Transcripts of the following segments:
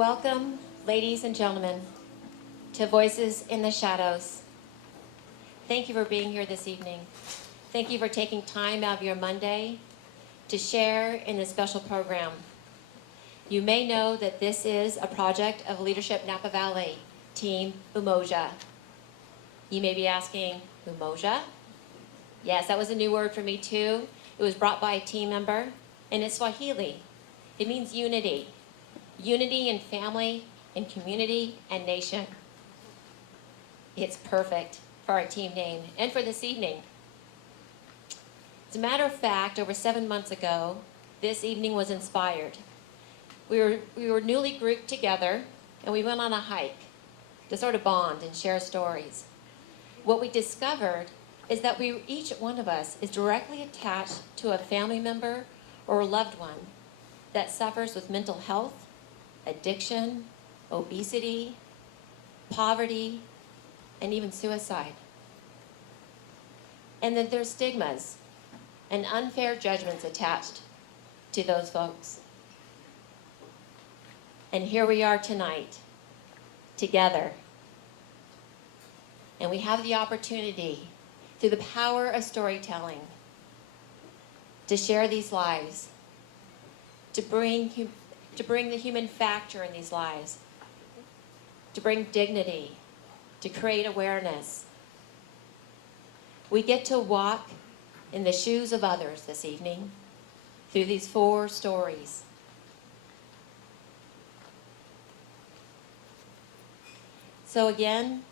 Welcome, ladies and gentlemen, to Voices in the Shadows. Thank you for being here this evening. Thank you for taking time out of your Monday to share in this special program. You may know that this is a project of Leadership Napa Valley, Team Umoja. You may be asking, Umoja? Yes, that was a new word for me too. It was brought by a team member, and it's Swahili. It means unity. Unity in family, in community, and nation. It's perfect for our team name and for this evening. As a matter of fact, over 7 months ago, this evening was inspired. We were newly grouped together, and we went on a hike to sort of bond and share stories. What we discovered is that each one of us is directly attached to a family member or a loved one that suffers with mental health, addiction, obesity, poverty, and even suicide. And that there's stigmas and unfair judgments attached to those folks. And here we are tonight, together. And we have the opportunity, through the power of storytelling, to share these lives, to bring the human factor in these lives, to bring dignity, to create awareness. We get to walk in the shoes of others this evening through these 4 stories. So again,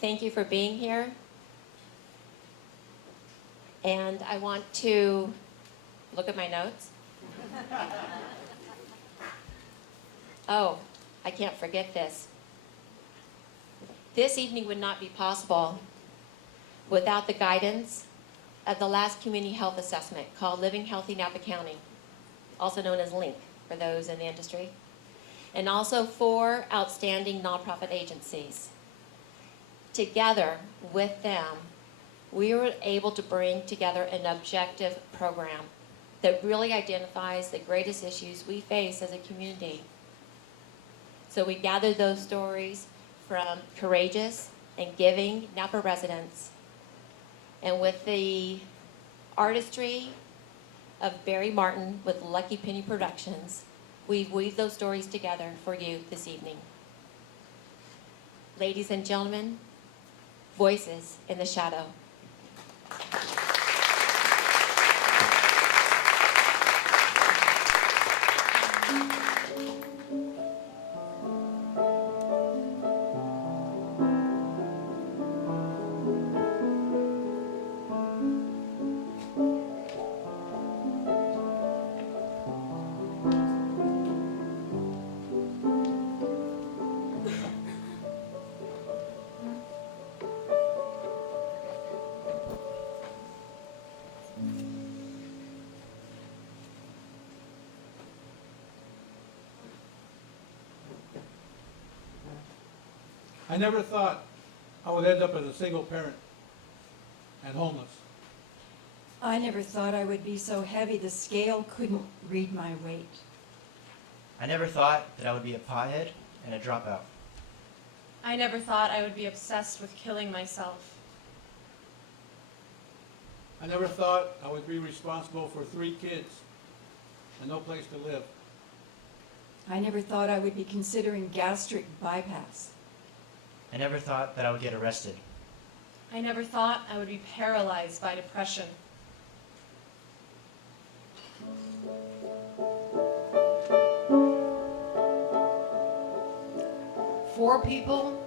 thank you for being here. And I want to look at my notes. Oh, I can't forget this. This evening would not be possible without the guidance of the last community health assessment called Living Healthy Napa County, also known as LINC for those in the industry, and also 4 outstanding nonprofit agencies. Together with them, we were able to bring together an objective program that really identifies the greatest issues we face as a community. So we gathered those stories from courageous and giving Napa residents. And with the artistry of Barry Martin with Lucky Penny Productions, we've weaved those stories together for you this evening. Ladies and gentlemen, Voices in the Shadow. I never thought I would end up as a single parent and homeless. I never thought I would be so heavy the scale couldn't read my weight. I never thought that I would be a pothead and a dropout. I never thought I would be obsessed with killing myself. I never thought I would be responsible for 3 kids and no place to live. I never thought I would be considering gastric bypass. I never thought that I would get arrested. I never thought I would be paralyzed by depression. Four people,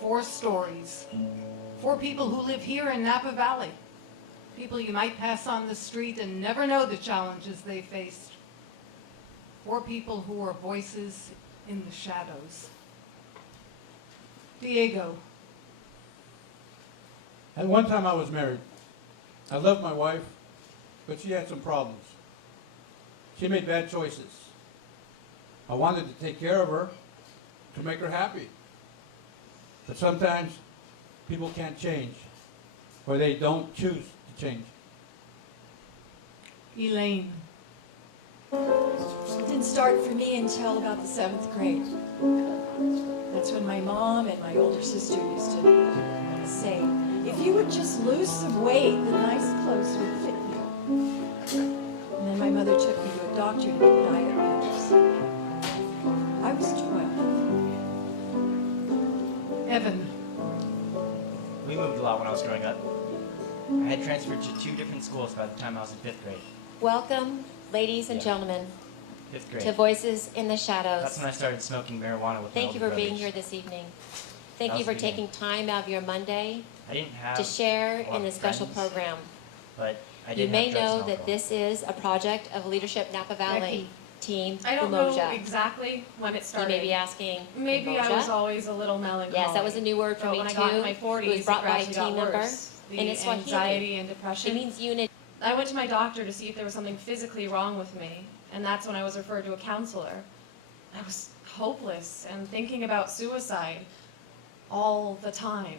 4 stories. 4 people who live here in Napa Valley. People you might pass on the street and never know the challenges they faced. 4 people who are voices in the shadows. Diego. At one time I was married. I loved my wife, but she had some problems. She made bad choices. I wanted to take care of her, to make her happy. But sometimes people can't change, or they don't choose to change. Elaine. didn't start for me until about the 7th grade. That's when my mom and my older sister used to say, if you would just lose some weight, the nice clothes would fit you. And then my mother took me to a doctor to get diet pills. I was 12. Evan, We moved a lot when I was growing up. I had transferred to 2 different schools by the time I was in 5th grade. Welcome, ladies and Yeah. gentlemen, 5th to grade. Voices in the That's Shadows. when I started smoking marijuana with my Thank you older for being brothers. here this evening. Thank That you was for the beginning. taking time out of your Monday I didn't have to share a lot in of this special friends, program. but I You did may have drugs know and that alcohol. this is a project of Leadership Napa Valley Becky. Team I don't know Umoja. exactly when it You started. may be asking, Maybe I Umoja? was always a little melancholy. Yes, that was a new word for But me when too. I got in my It 40s, was brought by a gradually got team member, worse. The and it's Swahili. anxiety and It depression. means unity. I went to my doctor to see if there was something physically wrong with me, and that's when I was referred to a counselor. I was hopeless and thinking about suicide all the time.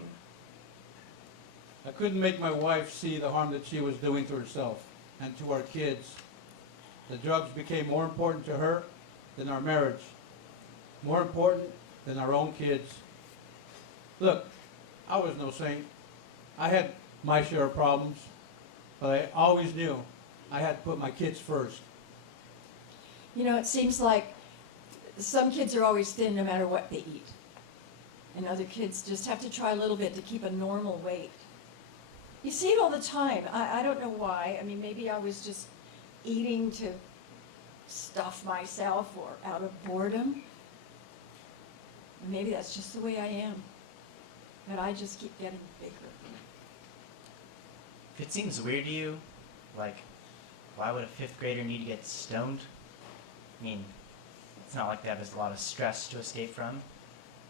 I couldn't make my wife see the harm that she was doing to herself and to our kids. The drugs became more important to her than our marriage, more important than our own kids. Look, I was no saint. I had my share of problems, but I always knew I had to put my kids first. You know, it seems like some kids are always thin no matter what they eat. And other kids just have to try a little bit to keep a normal weight. You see it all the time. I don't know why. I mean, maybe I was just eating to stuff myself or out of boredom. Or maybe that's just the way I am. But I just keep getting bigger. If it seems weird to you, like, why would a 5th grader need to get stoned? I mean, it's not like they have a lot of stress to escape from,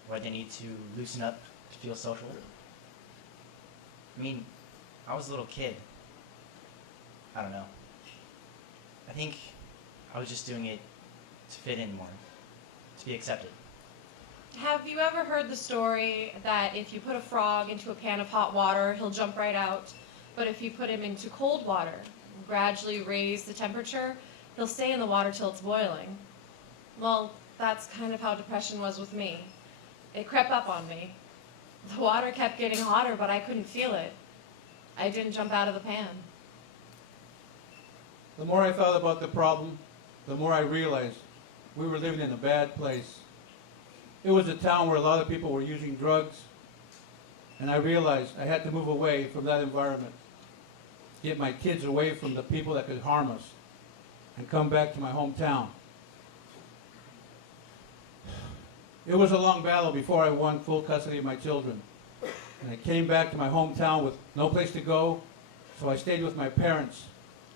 or they need to loosen up to feel social. I mean, I was a little kid. I don't know. I think I was just doing it to fit in more, to be accepted. Have you ever heard the story that if you put a frog into a pan of hot water, he'll jump right out, but if you put him into cold water, gradually raise the temperature, he'll stay in the water till it's boiling? Well, that's kind of how depression was with me. It crept up on me. The water kept getting hotter, but I couldn't feel it. I didn't jump out of the pan. The more I thought about the problem, the more I realized we were living in a bad place. It was a town where a lot of people were using drugs, and I realized I had to move away from that environment, get my kids away from the people that could harm us, and come back to my hometown. It was a long battle before I won full custody of my children. And I came back to my hometown with no place to go, so I stayed with my parents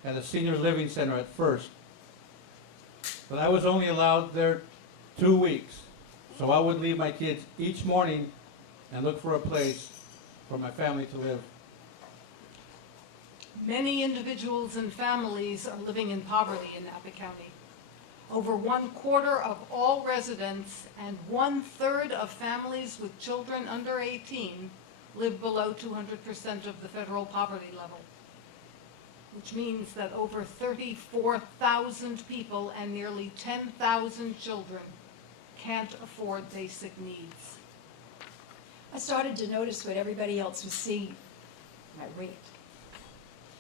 at a senior living center at first. But I was only allowed there 2 weeks, so I would leave my kids each morning and look for a place for my family to live. many individuals and families are living in poverty in Napa County. Over 1/4 of all residents and 1/3 of families with children under 18 live below 200% of the federal poverty level, which means that over 34,000 people and nearly 10,000 children can't afford basic needs. I started to notice what everybody else was seeing, my weight.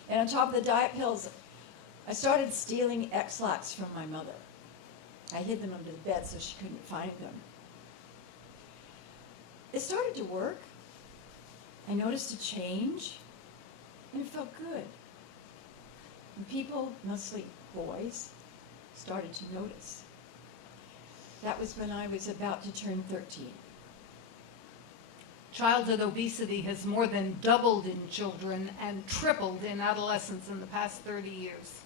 And on top of the diet pills, I started stealing X-Lax from my mother. I hid them under the bed so she couldn't find them. It started to work. I noticed a change, and it felt good. And people, mostly boys, started to notice. That was when I was about to turn 13. Childhood obesity has more than doubled in children and tripled in adolescents in the past 30 years.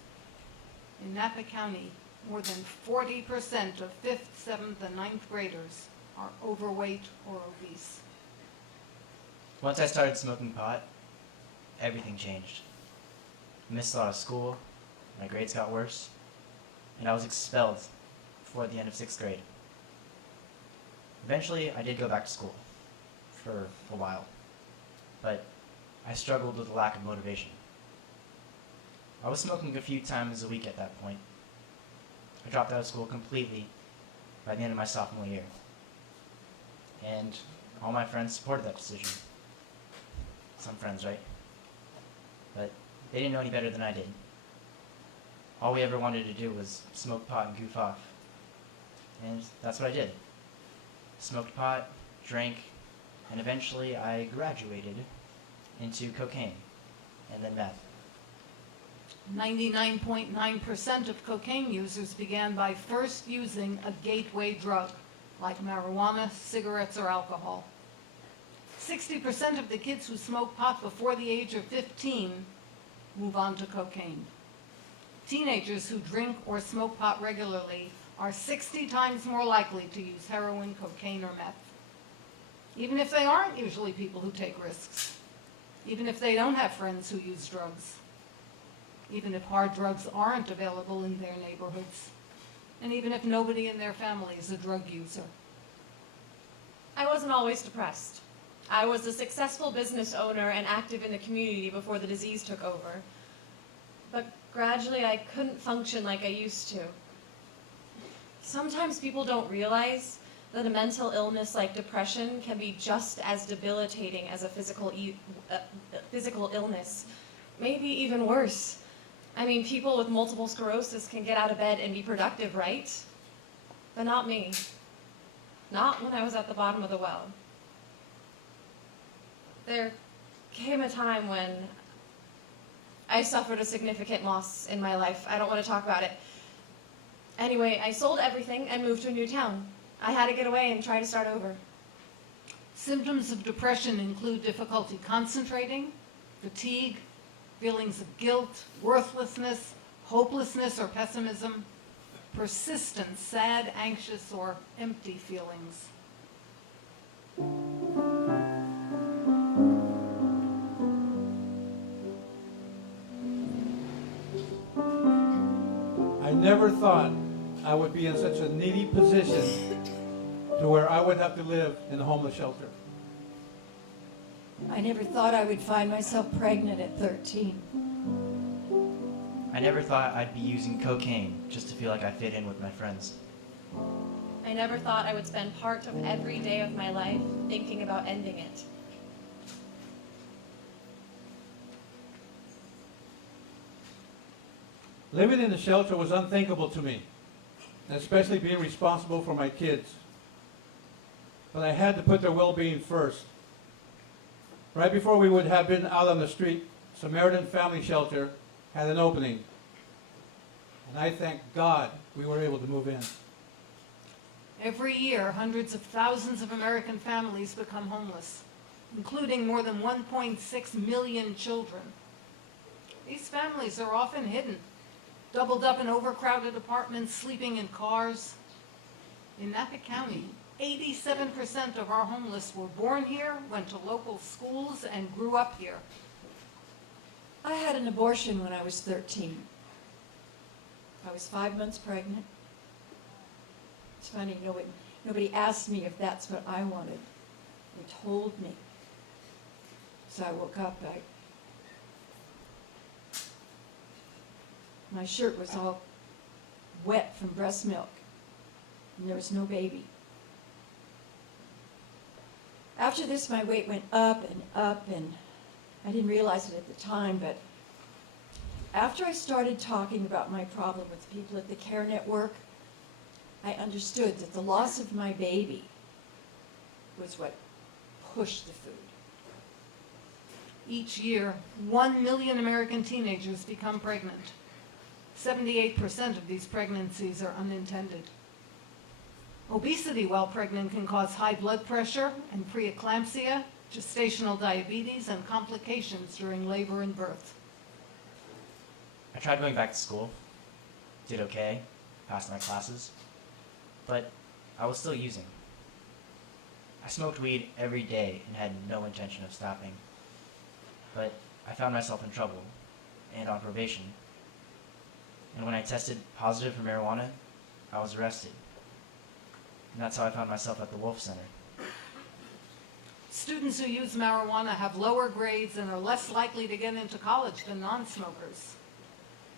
In Napa County, more than 40% of 5th, 7th, and 9th graders are overweight or obese. Once I started smoking pot, everything changed. I missed a lot of school, my grades got worse, and I was expelled before the end of 6th grade. Eventually, I did go back to school for a while, but I struggled with a lack of motivation. I was smoking a few times a week at that point. I I dropped out of school completely by the end of my sophomore year. And all my friends supported that decision. Some friends, right? But they didn't know any better than I did. All we ever wanted to do was smoke pot and goof off. And that's what I did. Smoked pot, drank, and eventually I graduated into cocaine and then meth. 99.9% of cocaine users began by first using a gateway drug, like marijuana, cigarettes, or alcohol. 60% of the kids who smoke pot before the age of 15 move on to cocaine. Teenagers who drink or smoke pot regularly are 60 times more likely to use heroin, cocaine, or meth. Even if they aren't usually people who take risks. Even if they don't have friends who use drugs. Even if hard drugs aren't available in their neighborhoods. And even if nobody in their family is a drug user. I wasn't always depressed. I was a successful business owner and active in the community before the disease took over. But gradually I couldn't function like I used to. Sometimes people don't realize that a mental illness like depression can be just as debilitating as a physical illness. Maybe even worse. I mean, people with multiple sclerosis can get out of bed and be productive, right? But not me. Not when I was at the bottom of the well. There came a time when I suffered a significant loss in my life. I don't want to talk about it. Anyway, I sold everything and moved to a new town. I had to get away and try to start over. Symptoms of depression include difficulty concentrating, fatigue, feelings of guilt, worthlessness, hopelessness or pessimism, persistent, sad, anxious, or empty feelings. I never thought I would be in such a needy position to where I would have to live in a homeless shelter. I never thought I would find myself pregnant at 13. I never thought I'd be using cocaine just to feel like I fit in with my friends. I never thought I would spend part of every day of my life thinking about ending it. Living in the shelter was unthinkable to me, especially being responsible for my kids. But I had to put their well-being first. Right before we would have been out on the street, Samaritan Family Shelter had an opening. And I thank God we were able to move in. Every year, hundreds of thousands of American families become homeless, including more than 1.6 million children. These families are often hidden, doubled up in overcrowded apartments, sleeping in cars. In Napa County, 87% of our homeless were born here, went to local schools, and grew up here. I had an abortion when I was 13. I was 5 months pregnant. It's funny, nobody asked me if that's what I wanted. They told me. So I woke up, my shirt was all wet from breast milk, and there was no baby. After this, my weight went up, and I didn't realize it at the time, but after I started talking about my problem with people at the Care Network, I understood that the loss of my baby was what pushed the food. Each year, 1 million American teenagers become pregnant. 78% of these pregnancies are unintended. Obesity while pregnant can cause high blood pressure and preeclampsia, gestational diabetes, and complications during labor and birth. I tried going back to school, did okay, passed my classes, but I was still using. I smoked weed every day and had no intention of stopping. But I found myself in trouble and on probation. And when I tested positive for marijuana, I was arrested. And that's how I found myself at the Wolf Center. Students who use marijuana have lower grades and are less likely to get into college than non-smokers.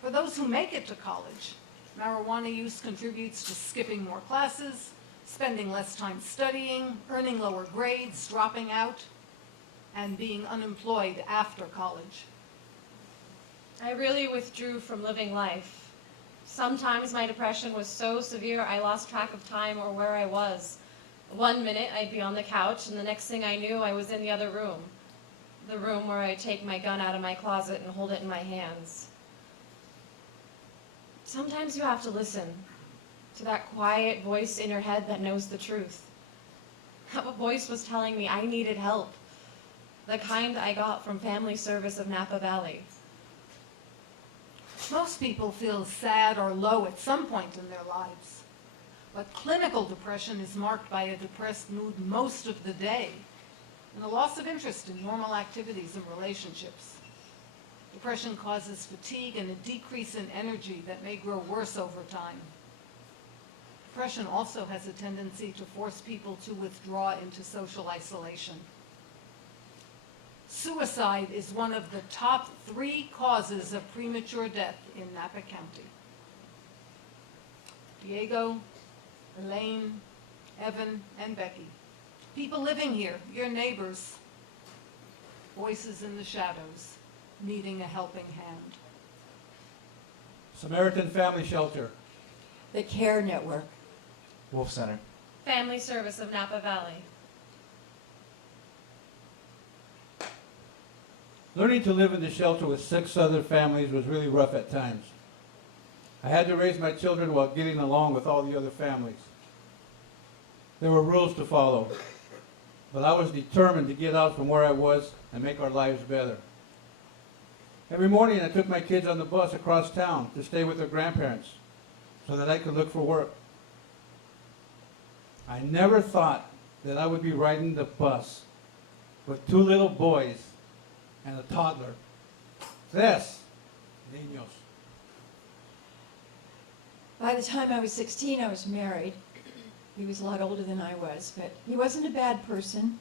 For those who make it to college, Marijuana use contributes to skipping more classes, spending less time studying, earning lower grades, dropping out, and being unemployed after college. I really withdrew from living life. Sometimes my depression was so severe I lost track of time or where I was. One minute I'd be on the couch, and the next thing I knew I was in the other room. The room where I take my gun out of my closet and hold it in my hands. Sometimes you have to listen to that quiet voice in your head that knows the truth. That voice was telling me I needed help, the kind I got from Family Service of Napa Valley. Most people feel sad or low at some point in their lives, but clinical depression is marked by a depressed mood most of the day and a loss of interest in normal activities and relationships. Depression causes fatigue and a decrease in energy that may grow worse over time. Depression also has a tendency to force people to withdraw into social isolation. Suicide is one of the top 3 causes of premature death in Napa County. Diego, Elaine, Evan, and Becky. People living here, your neighbors, voices in the shadows, needing a helping hand. Samaritan Family Shelter. The Care Network. Wolf Center. Family Service of Napa Valley. Learning to live in the shelter with 6 other families was really rough at times. I had to raise my children while getting along with all the other families. There were rules to follow, but I was determined to get out from where I was and make our lives better. Every morning I took my kids on the bus across town to stay with their grandparents so that I could look for work. I never thought that I would be riding the bus with 2 little boys and a toddler. Tres niños. By the time I was 16, I was married. He was a lot older than I was, but he wasn't a bad person.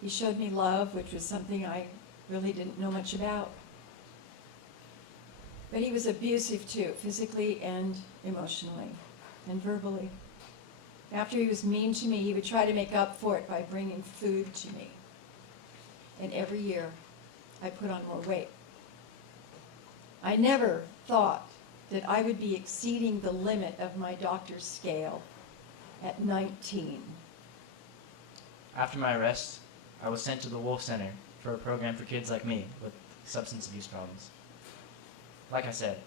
He showed me love, which was something I really didn't know much about. But he was abusive too, physically and emotionally and verbally. After he was mean to me, he would try to make up for it by bringing food to me. And every year, I put on more weight. I never thought that I would be exceeding the limit of my doctor's scale at 19. After my arrest, I was sent to the Wolf Center for a program for kids like me with substance abuse problems. Like I said,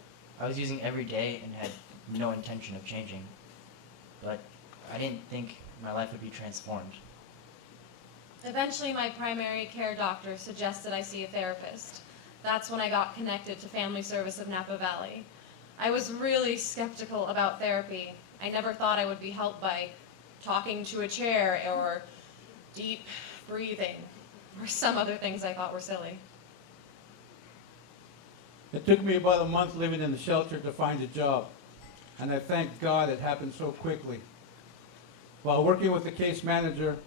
I was using every day and had no intention of changing, but I didn't think my life would be transformed. Eventually, my primary care doctor suggested I see a therapist. That's when I got connected to Family Service of Napa Valley. I was really skeptical about therapy. I never thought I would be helped by talking to a chair or deep breathing or some other things I thought were silly. It took me about a month living in the shelter to find a job, and I thank God it happened so quickly. While working with the case manager,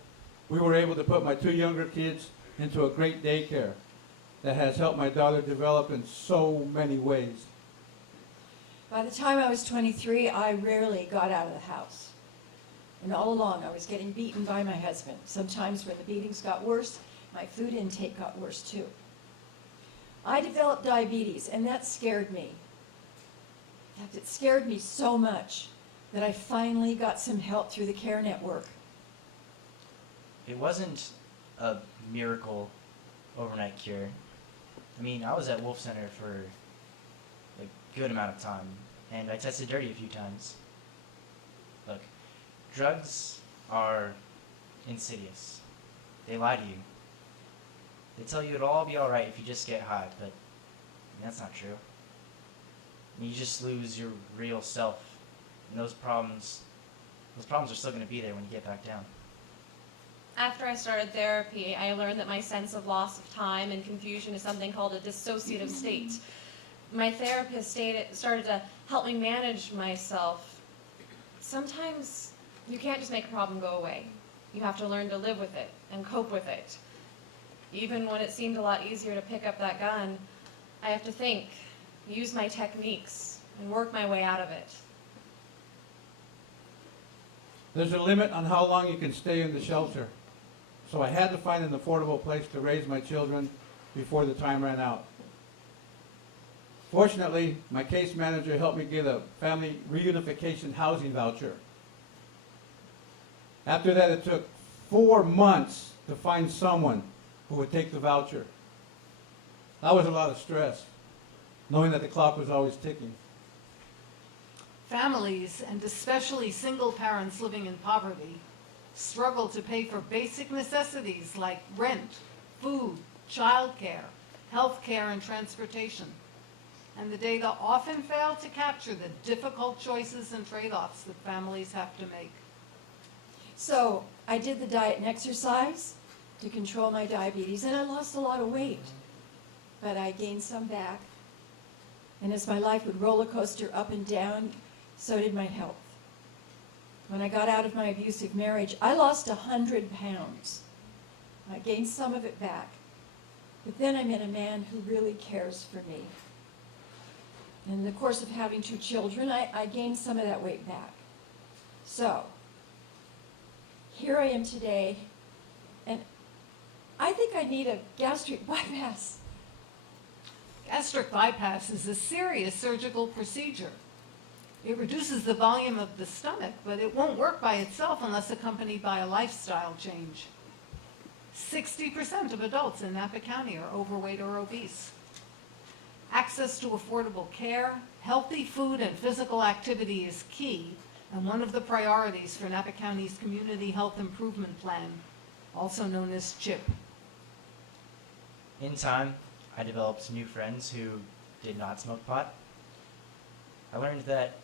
we were able to put my 2 younger kids into a great daycare that has helped my daughter develop in so many ways. By the time I was 23, I rarely got out of the house. And all along, I was getting beaten by my husband. Sometimes when the beatings got worse, my food intake got worse too. I developed diabetes, and that scared me. In fact, it scared me so much that I finally got some help through the Care Network. It wasn't a miracle overnight cure. I mean, I was at Wolf Center for a good amount of time, and I tested dirty a few times. Look, drugs are insidious. They lie to you. They tell you it'll all be alright if you just get high, but that's not true. You just lose your real self, and those problems are still going to be there when you get back down. After I started therapy, I learned that my sense of loss of time and confusion is something called a dissociative state. My therapist started to help me manage myself. Sometimes you can't just make a problem go away. You have to learn to live with it and cope with it. Even when it seemed a lot easier to pick up that gun, I have to think, use my techniques, and work my way out of it. There's a limit on how long you can stay in the shelter, so I had to find an affordable place to raise my children before the time ran out. Fortunately, my case manager helped me get a family reunification housing voucher. After that, it took 4 months to find someone who would take the voucher. That was a lot of stress, knowing that the clock was always ticking. Families, and especially single parents living in poverty, struggle to pay for basic necessities like rent, food, childcare, health care, and transportation. And the data often fail to capture the difficult choices and trade-offs that families have to make. So I did the diet and exercise to control my diabetes, and I lost a lot of weight. But I gained some back. And as my life would roller coaster up and down, so did my health. When I got out of my abusive marriage, I lost 100 pounds. I gained some of it back. But then I met a man who really cares for me. In the course of having 2 children, I gained some of that weight back. So, here I am today, and I think I need a gastric bypass. Gastric bypass is a serious surgical procedure. It reduces the volume of the stomach, but it won't work by itself unless accompanied by a lifestyle change. 60% of adults in Napa County are overweight or obese. Access to affordable care, healthy food, and physical activity is key, and one of the priorities for Napa County's Community Health Improvement Plan, also known as CHIP. In time, I developed new friends who did not smoke pot. I learned that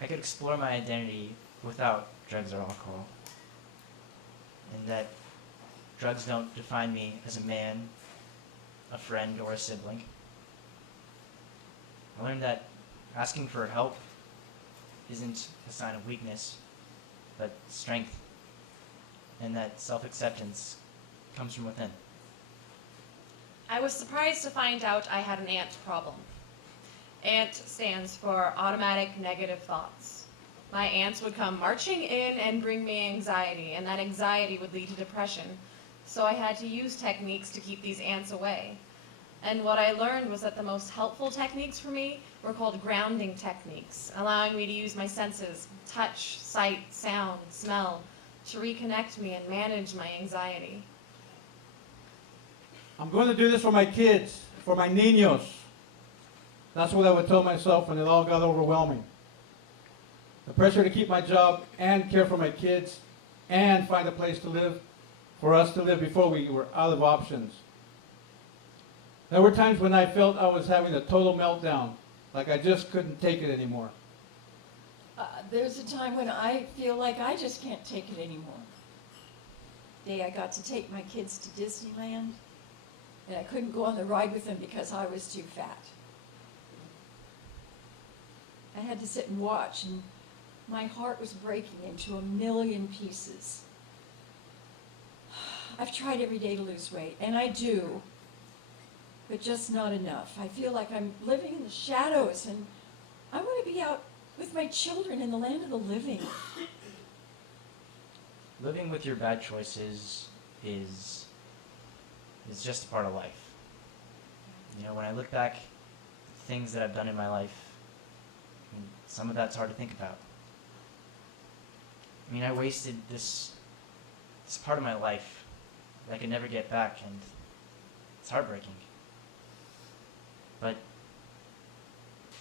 I could explore my identity without drugs or alcohol, and that drugs don't define me as a man, a friend, or a sibling. I learned that asking for help isn't a sign of weakness, but strength, and that self-acceptance comes from within. I was surprised to find out I had an ANT problem. ANT stands for automatic negative thoughts. My ants would come marching in and bring me anxiety, and that anxiety would lead to depression. So I had to use techniques to keep these ants away. And what I learned was that the most helpful techniques for me were called grounding techniques, allowing me to use my senses, touch, sight, sound, smell, to reconnect me and manage my anxiety. I'm going to do this for my kids, for my niños. That's what I would tell myself when it all got overwhelming. The pressure to keep my job and care for my kids and find a place to live, for us to live before we were out of options. There were times when I felt I was having a total meltdown, like I just couldn't take it anymore. There's a time when I feel like I just can't take it anymore. The day I got to take my kids to Disneyland, and I couldn't go on the ride with them because I was too fat. I had to sit and watch, and my heart was breaking into a million pieces. I've tried every day to lose weight, and I do, but just not enough. I feel like I'm living in the shadows, and I want to be out with my children in the land of the living. Living with your bad choices is just a part of life. You know, when I look back at the things that I've done in my life, I mean, some of that's hard to think about. I mean, I wasted this part of my life that I could never get back, and it's heartbreaking. But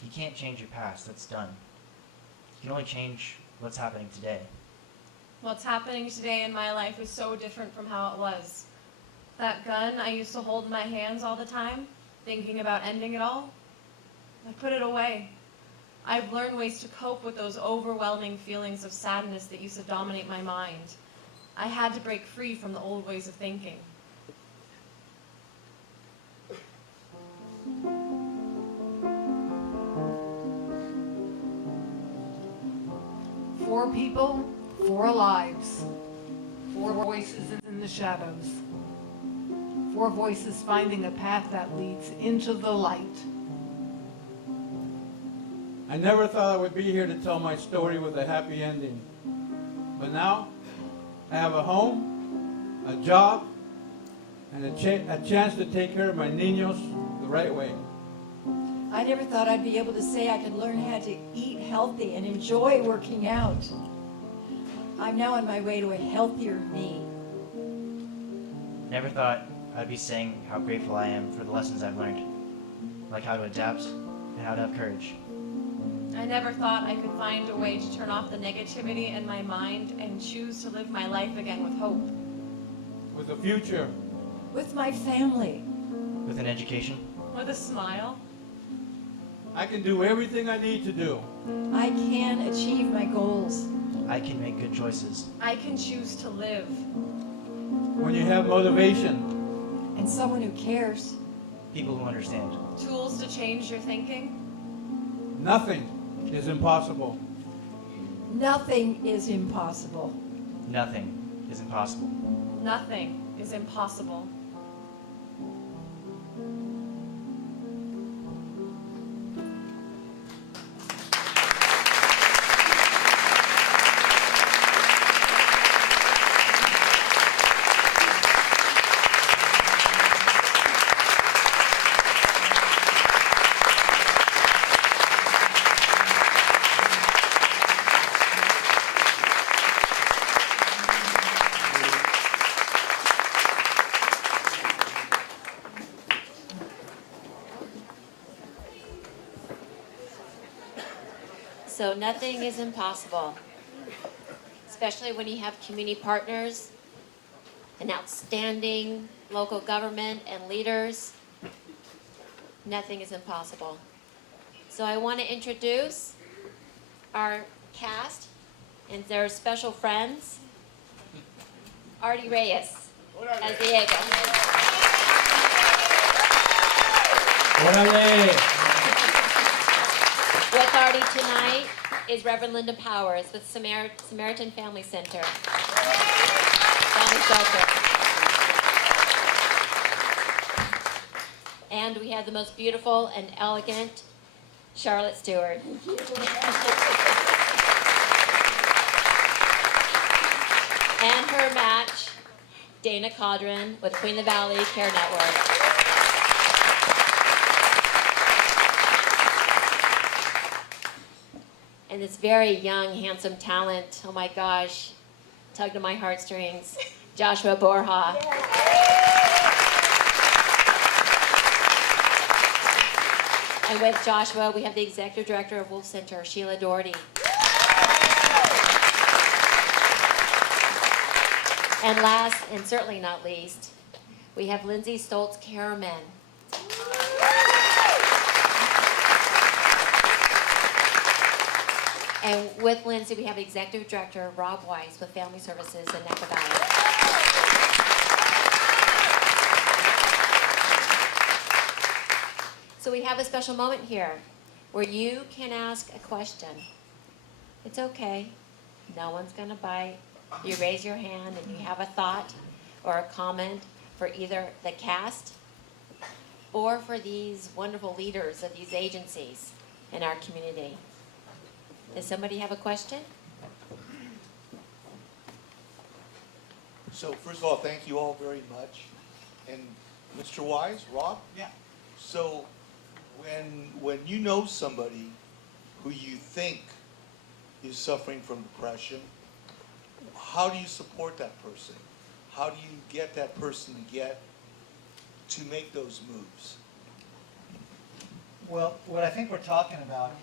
you can't change your past, that's done. You can only change what's happening today. What's happening today in my life is so different from how it was. That gun I used to hold in my hands all the time, thinking about ending it all, I put it away. I've learned ways to cope with those overwhelming feelings of sadness that used to dominate my mind. I had to break free from the old ways of thinking. Four people, four lives. Four voices in the shadows. Four voices finding a path that leads into the light. I never thought I would be here to tell my story with a happy ending. But now, I have a home, a job, and a chance to take care of my niños the right way. I never thought I'd be able to say I could learn how to eat healthy and enjoy working out. I'm now on my way to a healthier me. Never thought I'd be saying how grateful I am for the lessons I've learned, like how to adapt and how to have courage. I never thought I could find a way to turn off the negativity in my mind and choose to live my life again with hope. With a future, With my family. With an education, With a smile. I can do everything I need to do. I can achieve my goals. I can make good choices. I can choose to live. When you have motivation, And someone who cares. People who understand. Tools to change your thinking. nothing is impossible. Nothing is impossible. Nothing is impossible. Nothing is impossible. So nothing is impossible, especially when you have community partners, an outstanding local government and leaders. Nothing is impossible. So I want to introduce our cast and their special friends. Artie Reyes as Diego. Órale! With Artie tonight is Reverend Linda Powers with Samaritan Family Center. Family Shelter. And we have the most beautiful and elegant Charlotte Stewart. And her match, Dana Caudron with Queen of the Valley Care Network. And this very young, handsome talent, oh my gosh, tugged at my heartstrings, Joshua Borja. And with Joshua, we have the Executive Director of Wolf Center, Sheila Doherty. And last, and certainly not least, we have Lindsay Stoltz-Karaman. And with Lindsay, we have Executive Director Rob Weiss with Family Services in Napa Valley. So we have a special moment here where you can ask a question. It's okay. No one's going to bite. You raise your hand and you have a thought or a comment for either the cast or for these wonderful leaders of these agencies in our community. Does somebody have a question? So first of all, thank you all very much. And Mr. Wise, Rob? Yeah. So when you know somebody who you think is suffering from depression, how do you support that person? How do you get that person to make those moves? Well, what I think we're talking about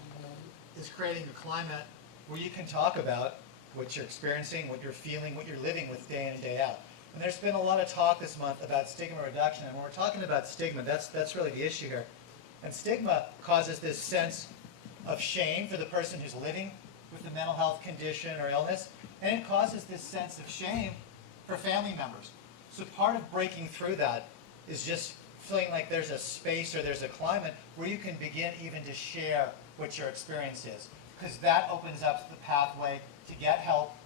is creating a climate where you can talk about what you're experiencing, what you're feeling, what you're living with day in and day out. And there's been a lot of talk this month about stigma reduction, and when we're talking about stigma, that's really the issue here. And stigma causes this sense of shame for the person who's living with a mental health condition or illness, and it causes this sense of shame for family members. So part of breaking through that is just feeling like there's a space or there's a climate where you can begin even to share what your experience is, because that opens up the pathway to get help.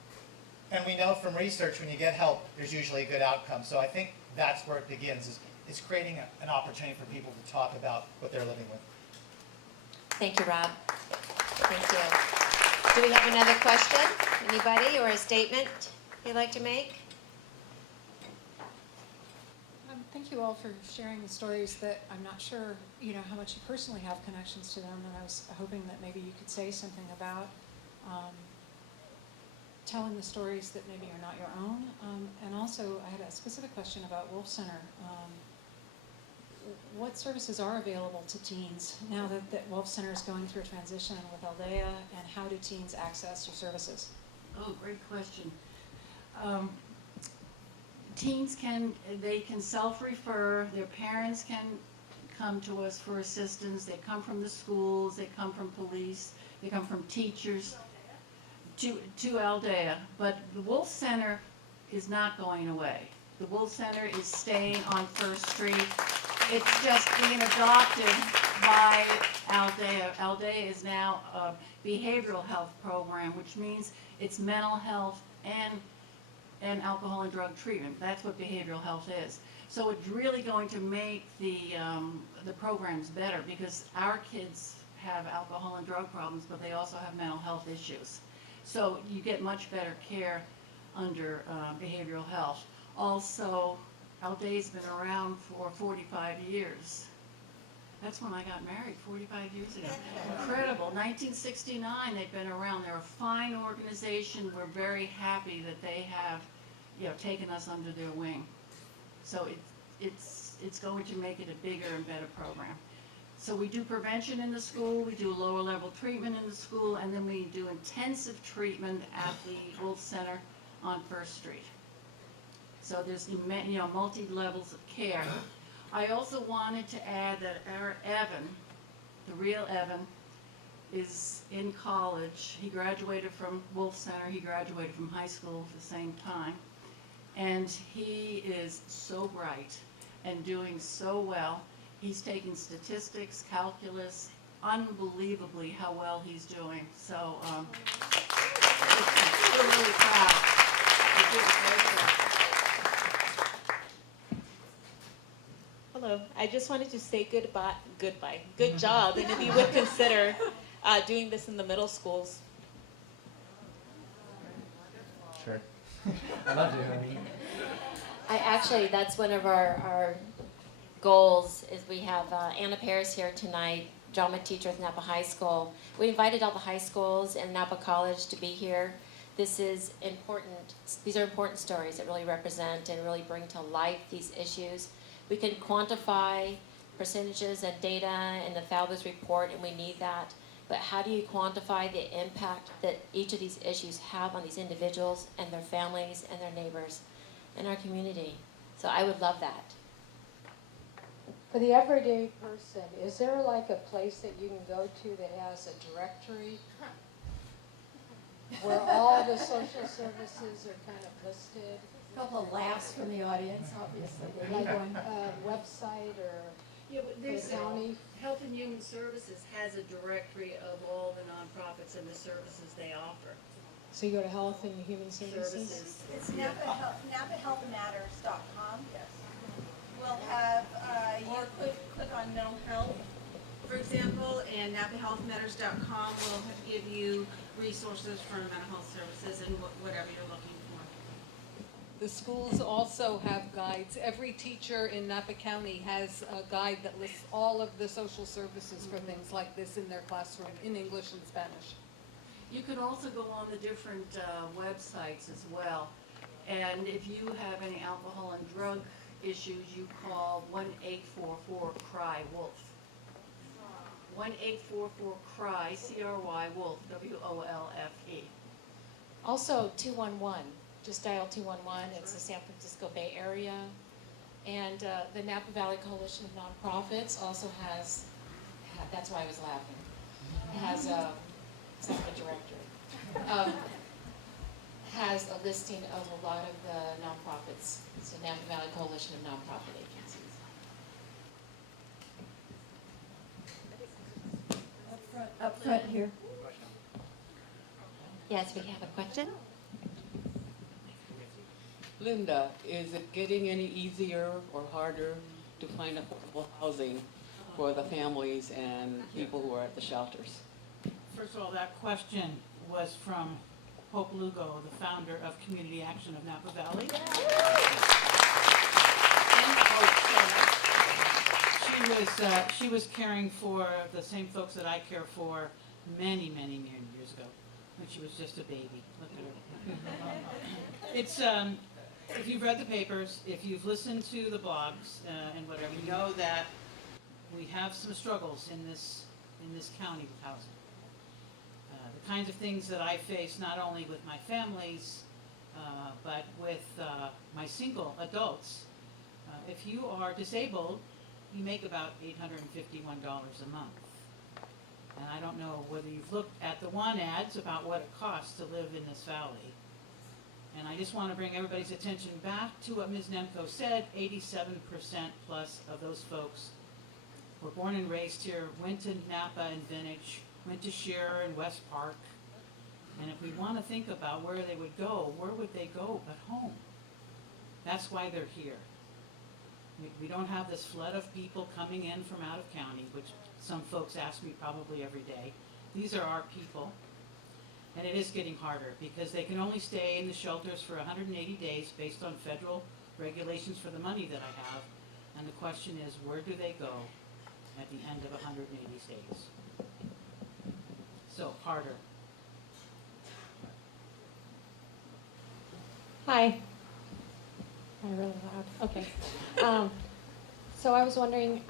And we know from research when you get help, there's usually a good outcome. So I think that's where it begins, is creating an opportunity for people to talk about what they're living with. Thank you, Rob. Thank you. Do we have another question? Anybody, or a statement you'd like to make? Thank you all for sharing the stories that I'm not sure, how much you personally have connections to them, and I was hoping that maybe you could say something about telling the stories that maybe are not your own. And also, I had a specific question about Wolf Center. What services are available to teens now that Wolf Center is going through a transition with Aldea, and how do teens access your services? Oh, great question. Teens can self-refer, their parents can come to us for assistance, they come from the schools, they come from police, they come from teachers to Aldea. But the Wolf Center is not going away. The Wolf Center is staying on First Street. It's just being adopted by Aldea. Aldea is now a behavioral health program, which means it's mental health and alcohol and drug treatment. That's what behavioral health is. So it's really going to make the programs better, because our kids have alcohol and drug problems, but they also have mental health issues. So you get much better care under behavioral health. Also, Aldea's been around for 45 years. That's when I got married, 45 years ago. Incredible. 1969, they've been around. They're a fine organization. We're very happy that they have, taken us under their wing. So it's going to make it a bigger and better program. So we do prevention in the school, we do lower level treatment in the school, and then we do intensive treatment at the Wolf Center on First Street. So there's multi-levels of care. I also wanted to add that our Evan, the real Evan, is in college. He graduated from Wolf Center, he graduated from high school at the same time. And he is so bright and doing so well. He's taking statistics, calculus, unbelievably how well he's doing. So we're really proud. We're doing very well. Hello, I just wanted to say goodbye. Good job, and if you would consider doing this in the middle schools. Sure. I'd love to. That's one of our goals, is we have Anna Paris here tonight, drama teacher at Napa High School. We invited all the high schools and Napa College to be here. This is important. These are important stories that really represent and really bring to life these issues. We can quantify percentages and data in the Fabulous report, and we need that. But how do you quantify the impact that each of these issues have on these individuals and their families and their neighbors and our community? So I would love that. For the everyday person, is there like a place that you can go to that has a directory where all the social services are kind of listed? A couple of laughs from the audience, obviously. Like a website or Yeah, but the there's county? Health and Human Services has a directory of all the nonprofits and the services they offer. So you go to Health and Human Services? It's NapaHealthMatters.com. Yes. We'll have, you click on mental health, for example, and NapaHealthMatters.com will give you resources for mental health services and whatever you're looking for. The schools also have guides. Every teacher in Napa County has a guide that lists all of the social services for things like this in their classroom, in English and Spanish. You can also go on the different websites as well. And if you have any alcohol and drug issues, you call 1-844-CRY-WOLF. 1-844-CRY, C-R-Y, WOLF, W-O-L-F-E. Also, 211. Just dial 211. It's the San Francisco Bay Area. And the Napa Valley Coalition of Nonprofits also has, that's why I was laughing, has it's not a directory, has a listing of a lot of the nonprofits. It's the Napa Valley Coalition of Nonprofit Agencies. Up front here. Yes, we have a question. Linda, is it getting any easier or harder to find affordable housing for the families and people who are at the shelters? First of all, that question was from Hope Lugo, the founder of Community Action of Napa Valley. And she was caring for the same folks that I care for many, many, many years ago, when she was just a baby. Look at her. It's if you've read the papers, if you've listened to the blogs and whatever, you know that we have some struggles in this county with housing. The kinds of things that I face not only with my families, but with my single adults. If you are disabled, you make about $851 a month. And I don't know whether you've looked at the want ads about what it costs to live in this valley. And I just want to bring everybody's attention back to what Ms. Nemko said. 87% plus of those folks were born and raised here, went to Napa and Vintage, went to Shearer and West Park. And if we want to think about where they would go, where would they go but home? That's why they're here. We don't have this flood of people coming in from out of county, which some folks ask me probably every day. These are our people. And it is getting harder because they can only stay in the shelters for 180 days based on federal regulations for the money that I have. And the question is, where do they go at the end of 180 days? So, harder. Hi. Am I really loud? Okay. So I was wondering,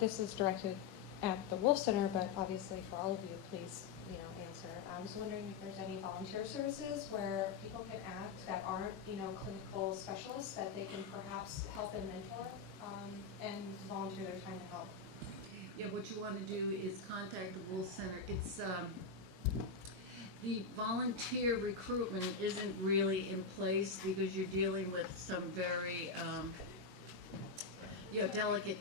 this is directed at the Wolf Center, but obviously for all of you, please, answer. I was wondering if there's any volunteer services where people can act that aren't, clinical specialists, that they can perhaps help and mentor, and volunteer their time to help. Yeah, what you want to do is contact the Wolf Center. It's, the volunteer recruitment isn't really in place because you're dealing with some very, delicate,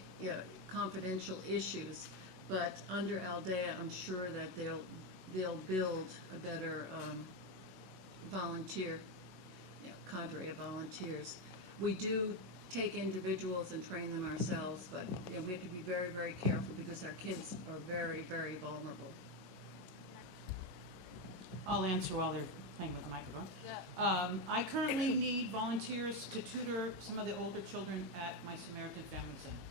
confidential issues. But under Aldea, I'm sure that they'll build a better volunteer cadre of volunteers. We do take individuals and train them ourselves, but we have to be very, very careful because our kids are very, very vulnerable. I'll answer while they're playing with the microphone. I currently need volunteers to tutor some of the older children at my Samaritan Family Center.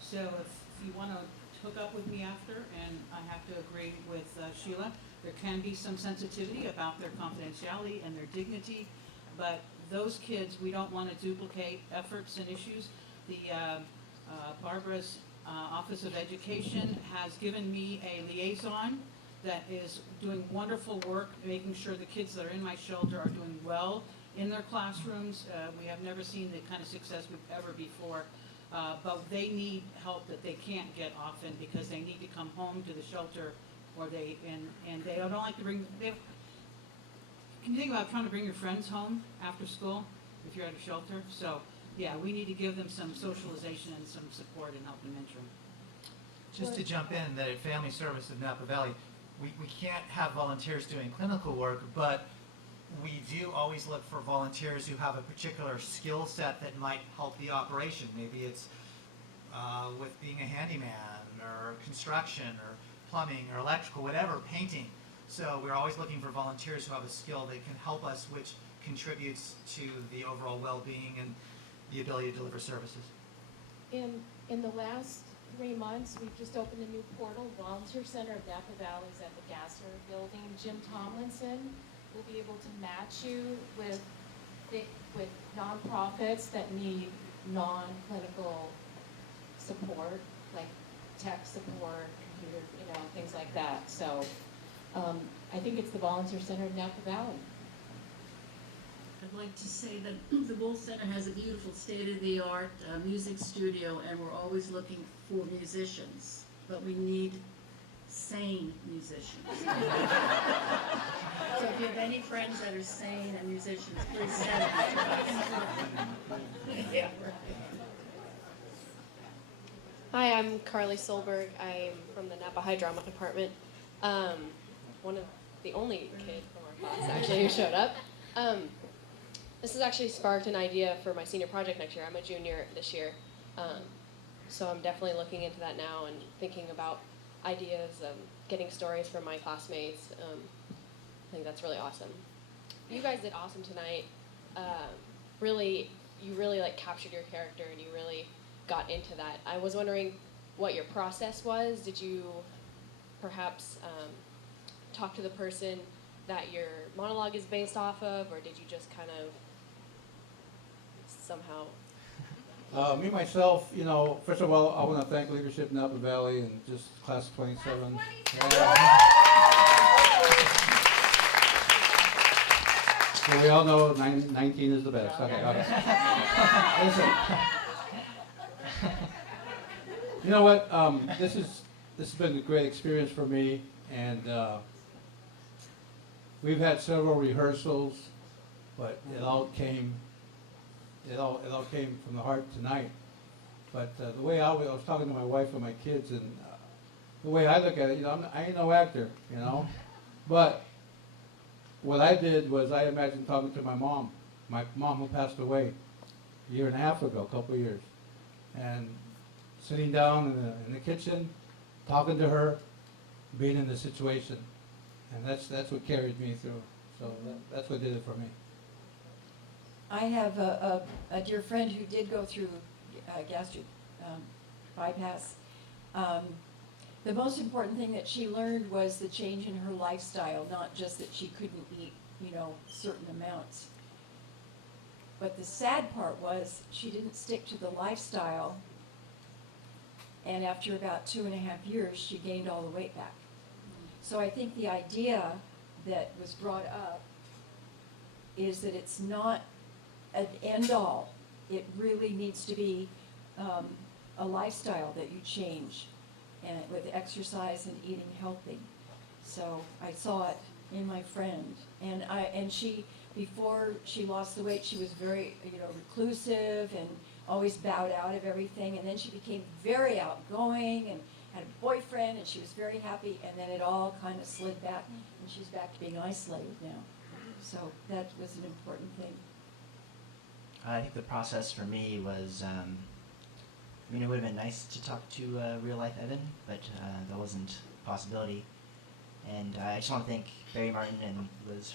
So if you want to hook up with me after, and I have to agree with Sheila, there can be some sensitivity about their confidentiality and their dignity, but those kids, we don't want to duplicate efforts and issues. Barbara's Office of Education has given me a liaison that is doing wonderful work, making sure the kids that are in my shelter are doing well in their classrooms. We have never seen the kind of success we've ever before, but they need help that they can't get often because they need to come home to the shelter, or they don't like to bring. Can you think about trying to bring your friends home after school if you're at a shelter? So yeah, we need to give them some socialization and some support and help and mentor them. Just to jump in, that at Family Service of Napa Valley, we can't have volunteers doing clinical work, but we do always look for volunteers who have a particular skill set that might help the operation. Maybe it's with being a handyman, or construction, or plumbing, or electrical, whatever, painting. So we're always looking for volunteers who have a skill that can help us, which contributes to the overall well-being and the ability to deliver services. In the last 3 months, we've just opened a new portal, Volunteer Center of Napa Valley is at the Gasser Building. Jim Tomlinson will be able to match you with nonprofits that need non-clinical support, like tech support, computer, things like that. So I think it's the Volunteer Center of Napa Valley. I'd like to say that the Wolf Center has a beautiful state-of-the-art music studio, and we're always looking for musicians, but we need sane musicians. So if you have any friends that are sane and musicians, please send them to us. Yeah. Hi, I'm Carly Solberg. I'm from the Napa High Drama Department. One of the only kid from our class actually who showed up. This has actually sparked an idea for my senior project next year. I'm a junior this year, so I'm definitely looking into that now and thinking about ideas, getting stories from my classmates. I think that's really awesome. You guys did awesome tonight. You really like captured your character and you really got into that. I was wondering what your process was. Did you perhaps talk to the person that your monologue is based off of, or did you just kind of somehow? Me, myself, first of all, I want to thank Leadership Napa Valley and just Class of 27. So we all know 19 is the best. Okay. Listen. You know what? This has been a great experience for me, and we've had several rehearsals, but it all came from the heart tonight. But the way I was talking to my wife and my kids, and the way I look at it, I ain't no actor, but what I did was I imagined talking to my mom who passed away a year and a half ago, a couple of years, and sitting down in the kitchen, talking to her, being in the situation, and that's what carried me through. So that's what did it for me. I have a dear friend who did go through gastric bypass. The most important thing that she learned was the change in her lifestyle, not just that she couldn't eat, certain amounts. But the sad part was she didn't stick to the lifestyle, and after about 2.5 years, she gained all the weight back. So I think the idea that was brought up is that it's not an end-all. It really needs to be a lifestyle that you change, and with exercise and eating healthy. So I saw it in my friend, and she, before she lost the weight, she was very reclusive and always bowed out of everything, and then she became very outgoing and had a boyfriend, and she was very happy, and then it all kind of slid back, and she's back to being isolated now. So that was an important thing. I think the process for me was, it would have been nice to talk to real-life Evan, but that wasn't a possibility. And I just want to thank Barry Martin and Liz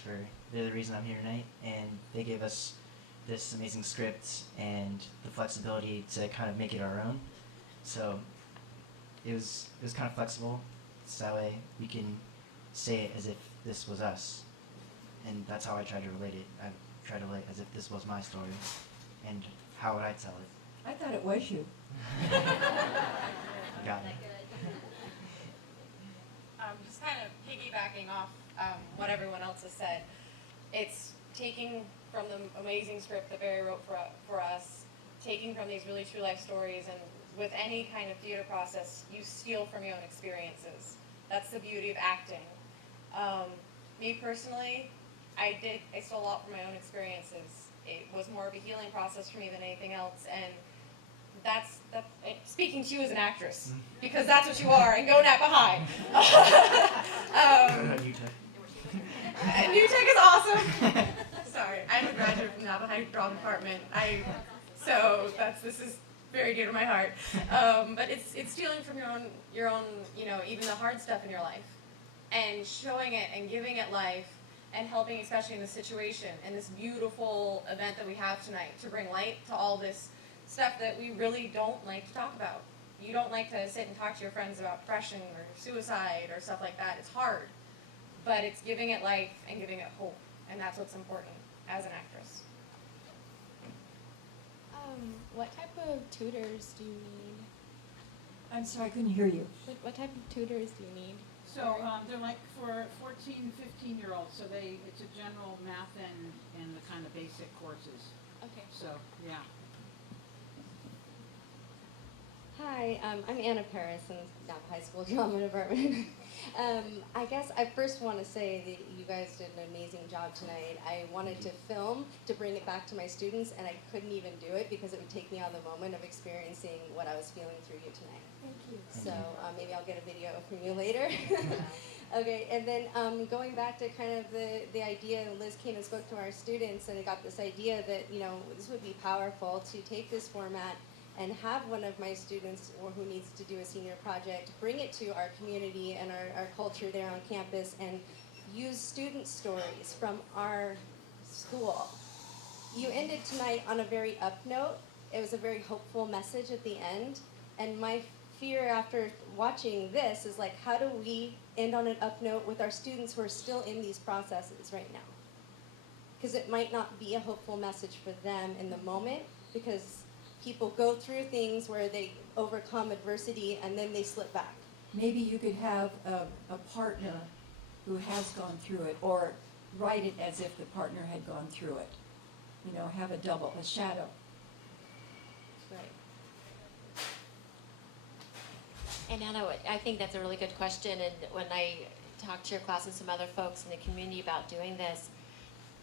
they're the reason I'm here tonight, and they gave us this amazing script and the flexibility to kind of make it our own. So it was kind of flexible, so that way we can say it as if this was us. And that's how I try to relate it. I try to relate as if this was my story, and how would I tell it? I thought it was you. You got me. Just kind of piggybacking off what everyone else has said, it's taking from the amazing script that Barry wrote for us, taking from these really true life stories, and with any kind of theater process, you steal from your own experiences. That's the beauty of acting. Me personally, I stole a lot from my own experiences. It was more of a healing process for me than anything else, and that's speaking to you as an actress, because that's what you are, and go Napa High. New Tech is awesome. Sorry, I'm a graduate from Napa High Drama Department. So this is very dear to my heart. But it's stealing from your own, even the hard stuff in your life, and showing it and giving it life, and helping, especially in this situation, and this beautiful event that we have tonight, to bring light to all this stuff that we really don't like to talk about. You don't like to sit and talk to your friends about depression or suicide or stuff like that. It's hard, but it's giving it life and giving it hope, and that's what's important as an actress. What type of tutors do you need? I'm sorry, I couldn't hear you. What type of tutors do you need? So they're like for 14, 15-year-olds, so it's a general math and the kind of basic courses. Okay. So, yeah. Hi, I'm Anna Paris in the Napa High School Drama Department. I guess I first want to say that you guys did an amazing job tonight. I wanted to film to bring it back to my students, and I couldn't even do it because it would take me out of the moment of experiencing what I was feeling through you tonight. Thank you. So maybe I'll get a video from you later. Okay, and then going back to kind of the idea, Liz came and spoke to our students, and I got this idea that, this would be powerful to take this format and have one of my students or who needs to do a senior project, bring it to our community and our culture there on campus, and use student stories from our school. You ended tonight on a very up note. It was a very hopeful message at the end. And my fear after watching this is like, how do we end on an up note with our students who are still in these processes right now? Because it might not be a hopeful message for them in the moment, because people go through things where they overcome adversity and then they slip back. Maybe you could have a partner who has gone through it, or write it as if the partner had gone through it. You know, have a double, a shadow. Right. And Anna, I think that's a really good question. And when I talked to your class and some other folks in the community about doing this,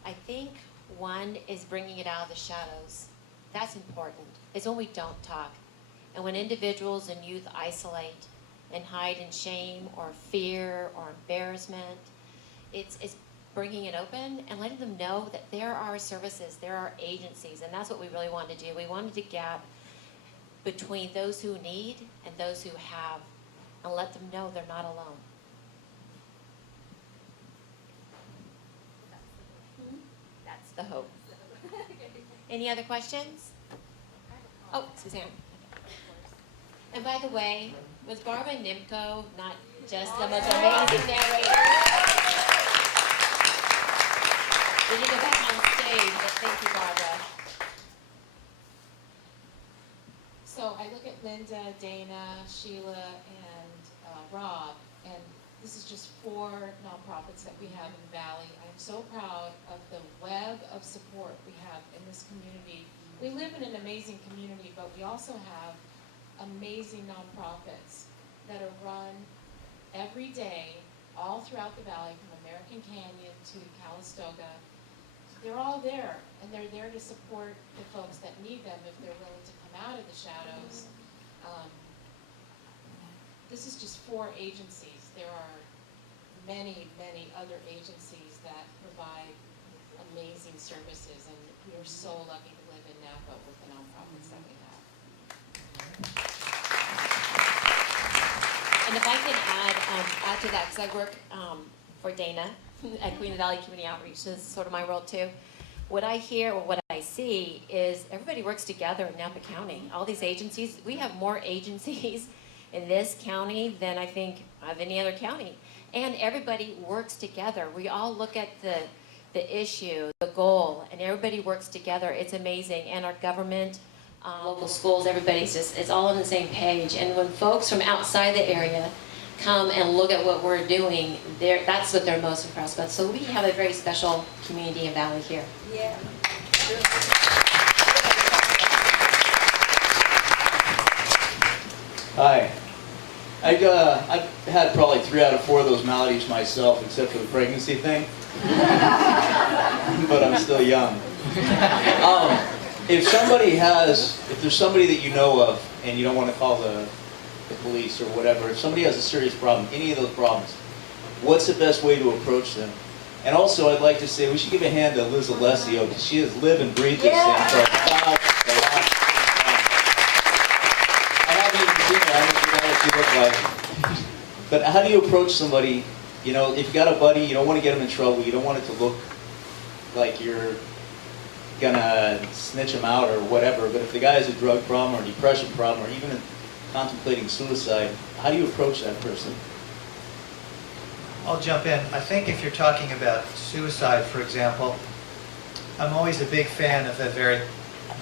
I think one is bringing it out of the shadows. That's important. It's when we don't talk. And when individuals and youth isolate and hide in shame or fear or embarrassment, it's bringing it open and letting them know that there are services, there are agencies, and that's what we really wanted to do. We wanted to gap between those who need and those who have, and let them know they're not alone. That's the hope. Any other questions? Oh, Suzanne. And by the way, was Barbara Nimco not just the most amazing narrator? We need to go back on stage, but thank you, Barbara. So I look at Linda, Dana, Sheila, and Rob, and this is just 4 nonprofits that we have in the Valley. I'm so proud of the web of support we have in this community. We live in an amazing community, but we also have amazing nonprofits that are run every day all throughout the Valley, from American Canyon to Calistoga. They're all there, and they're there to support the folks that need them if they're willing to come out of the shadows. This is just 4 agencies. There are many, many other agencies that provide amazing services, and we are so lucky to live in Napa with the nonprofits that we have. And if I can add to that, because I work for Dana at Queen Valley Community Outreach, this is sort of my role too. What I hear, or what I see, is everybody works together in Napa County. All these agencies, we have more agencies in this county than I think of any other county. And everybody works together. We all look at the issue, the goal, and everybody works together. It's amazing. And our government, local schools, everybody's just, it's all on the same page. And when folks from outside the area come and look at what we're doing, that's what they're most impressed with. So we have a very special community in Valley here. Yeah. Hi. I've had probably 3 out of 4 of those maladies myself, except for the pregnancy thing. But I'm still young. If there's somebody that you know of, and you don't want to call the police or whatever, if somebody has a serious problem, any of those problems, what's the best way to approach them? And also, I'd like to say we should give a hand to Liz Alessio, because she has lived and breathed this thing for about the last I haven't even seen her. I don't know what she looked like. But how do you approach somebody? You know, if you got a buddy, you don't want to get him in trouble. You don't want it to look like you're gonna snitch him out or whatever. But if the guy has a drug problem or a depression problem or even contemplating suicide, how do you approach that person? I'll jump in. I think if you're talking about suicide, for example, I'm always a big fan of a very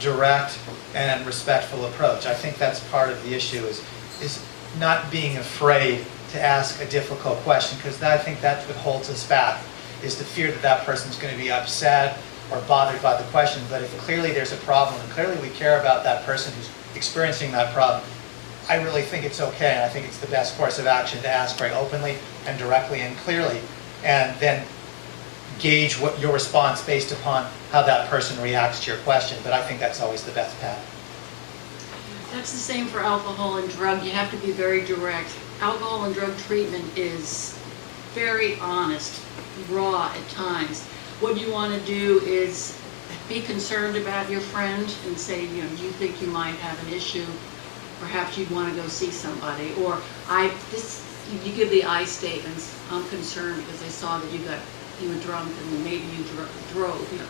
direct and respectful approach. I think that's part of the issue is not being afraid to ask a difficult question, because I think that's what holds us back, is the fear that that person's going to be upset or bothered by the question. But if clearly there's a problem and clearly we care about that person who's experiencing that problem, I really think it's okay, and I think it's the best course of action to ask very openly and directly and clearly, and then gauge what your response based upon how that person reacts to your question. But I think that's always the best path. That's the same for alcohol and drug. You have to be very direct. Alcohol and drug treatment is very honest, raw at times. What you want to do is be concerned about your friend and say, you know, do you think you might have an issue? Perhaps you'd want to go see somebody. Or you give the I statements, I'm concerned because I saw that you were drunk and maybe you drove, you know.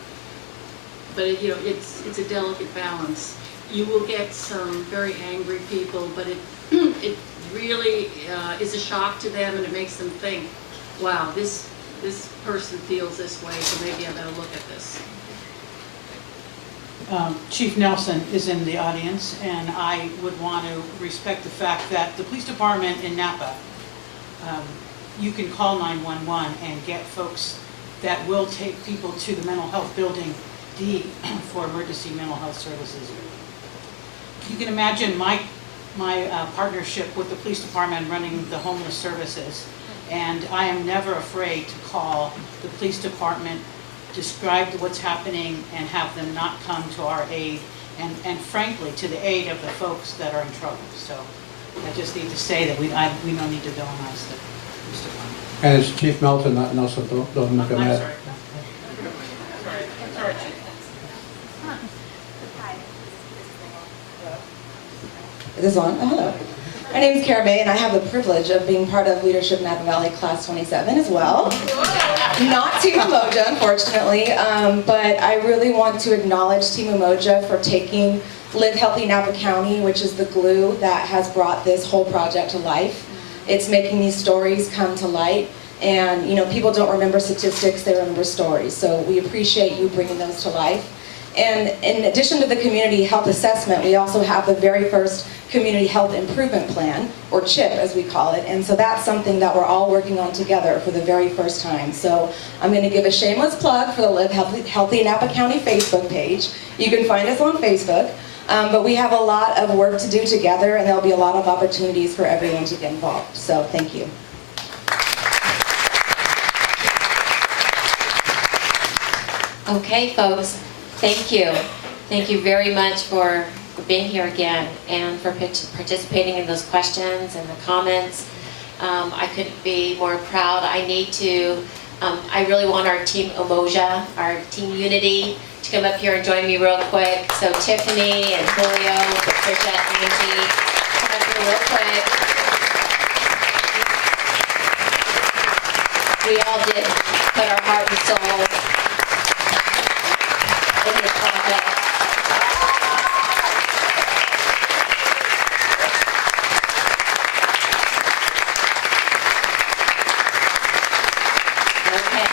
But it's a delicate balance. You will get some very angry people, but it really is a shock to them, and it makes them think, wow, this person feels this way, so maybe I better look at this. Chief Nelson is in the audience, and I would want to respect the fact that the police department in Napa, you can call 911 and get folks that will take people to the mental health building D for emergency mental health services. You can imagine my partnership with the police department running the homeless services, and I am never afraid to call the police department, describe what's happening, and have them not come to our aid, and frankly, to the aid of the folks that are in trouble. So I just need to say that we don't need to villainize the police department. And it's Chief Melton, not Nelson, don't make him I'm mad. sorry. Sorry, Chief. Is this on? Oh, hello. My name is Kara May, and I have the privilege of being part of Leadership Napa Valley Class 27 as well. Not Team Umoja, unfortunately, but I really want to acknowledge Team Umoja for taking Live Healthy Napa County, which is the glue that has brought this whole project to life. It's making these stories come to light, and people don't remember statistics, they remember stories. So we appreciate you bringing those to life. And in addition to the community health assessment, we also have the very first community health improvement plan, or CHIP as we call it. And so that's something that we're all working on together for the very first time. So I'm going to give a shameless plug for the Live Healthy Napa County Facebook page. You can find us on Facebook. But we have a lot of work to do together, and there'll be a lot of opportunities for everyone to get involved. So thank you. Okay, folks, thank you. Thank you very much for being here again and for participating in those questions and the comments. I couldn't be more proud. I really want our Team Umoja, our Team Unity, to come up here and join me real quick. So Tiffany and Julio, Patricia, Angie, come up here real quick. We all did put our heart and soul in this project. Okay.